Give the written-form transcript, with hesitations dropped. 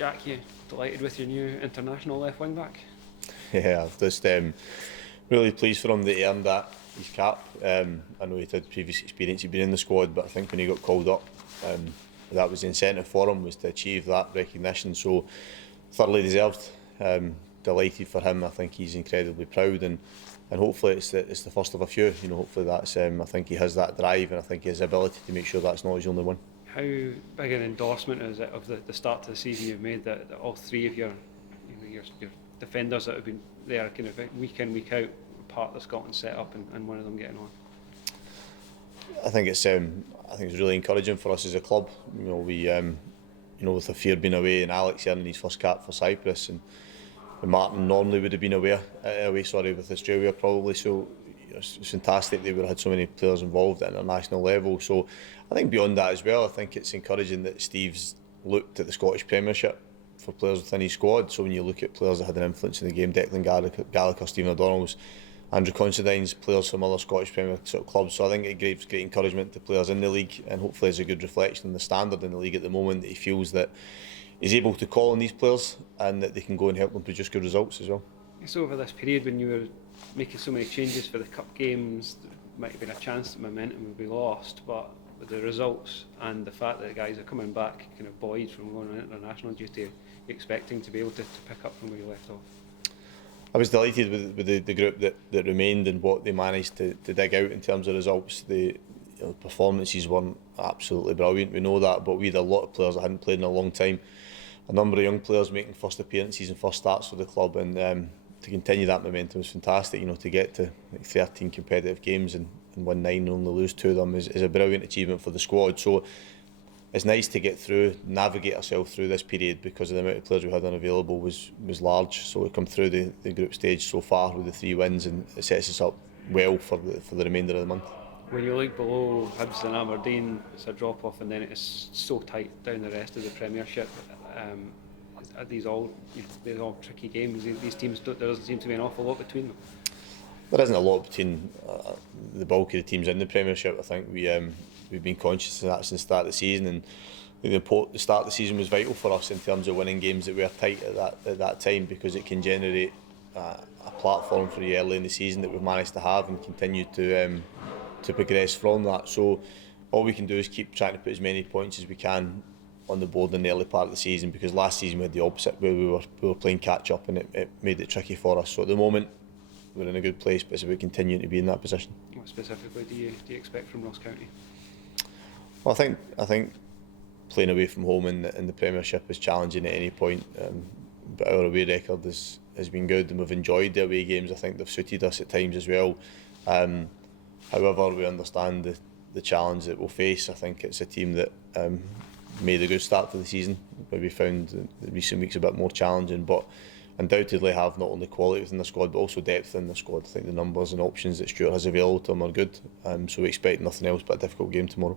Jack, you delighted with your new international left wing back? Yeah, I've just really pleased for him that he earned that, his cap. I know he'd had previous experience, he'd been in the squad, but I think when he got called up, that was the incentive for him, was to achieve that recognition. So thoroughly deserved. Delighted for him. I think he's incredibly proud, and hopefully it's the first of a few. You know, hopefully that's. I think he has that drive, and I think he has the ability to make sure that's not his only one. How big an endorsement is it of the start to the season you've made that all three of your defenders that have been there kind of week in, week out, part of the Scotland setup, and one of them getting on? I think it's really encouraging for us as a club. You know, we with Afir being away and Alex earning his first cap for Cyprus, and Martin normally would have been away with Australia probably. So it's fantastic that we had so many players involved at international level. So I think beyond that as well, I think it's encouraging that Steve's looked at the Scottish Premiership for players within his squad. So when you look at players that had an influence in the game, Declan Gallagher, Stephen O'Donnell's, Andrew Considine's, players from other Scottish Premier clubs. So I think it gives great encouragement to players in the league, and hopefully it's a good reflection on the standard in the league at the moment, that he feels that he's able to call on these players and that they can go and help them produce good results as well. So over this period when you were making so many changes for the cup games, there might have been a chance that momentum would be lost, but with the results and the fact that the guys are coming back kind of buoyed from going on international duty, you're expecting to be able to pick up from where you left off? I was delighted with the group that remained and what they managed to dig out in terms of results. The performances weren't absolutely brilliant, we know that, but we had a lot of players that hadn't played in a long time. A number of young players making first appearances and first starts for the club, and to continue that momentum is fantastic. You know, to get to 13 competitive games and win 9 and only lose 2 of them is a brilliant achievement for the squad. So it's nice to get through, navigate ourselves through this period, because of the amount of players we had unavailable was large. So we come through the group stage so far with the 3 wins, and it sets us up well for the remainder of the month. When you look below Hibs and Aberdeen, it's a drop off, and then it's so tight down the rest of the Premiership. Are these all tricky games? These teams, there doesn't seem to be an awful lot between them. There isn't a lot between the bulk of the teams in the Premiership. I think we've been conscious of that since the start of the season, and the start of the season was vital for us in terms of winning games that were tight at that time, because it can generate a platform for you early in the season that we've managed to have and continue to progress from that. So all we can do is keep trying to put as many points as we can on the board in the early part of the season, because last season we had the opposite, where we were playing catch up, and it made it tricky for us. So at the moment we're in a good place, but it's about continuing to be in that position. What specifically do you expect from Ross County? Well, I think playing away from home in the Premiership is challenging at any point, but our away record has been good, and we've enjoyed the away games. I think they've suited us at times as well. However, we understand the challenge that we'll face. I think it's a team that made a good start to the season, but we found the recent weeks a bit more challenging, but undoubtedly have not only quality within the squad but also depth in the squad. I think the numbers and options that Stuart has available to him are good, so we expect nothing else but a difficult game tomorrow.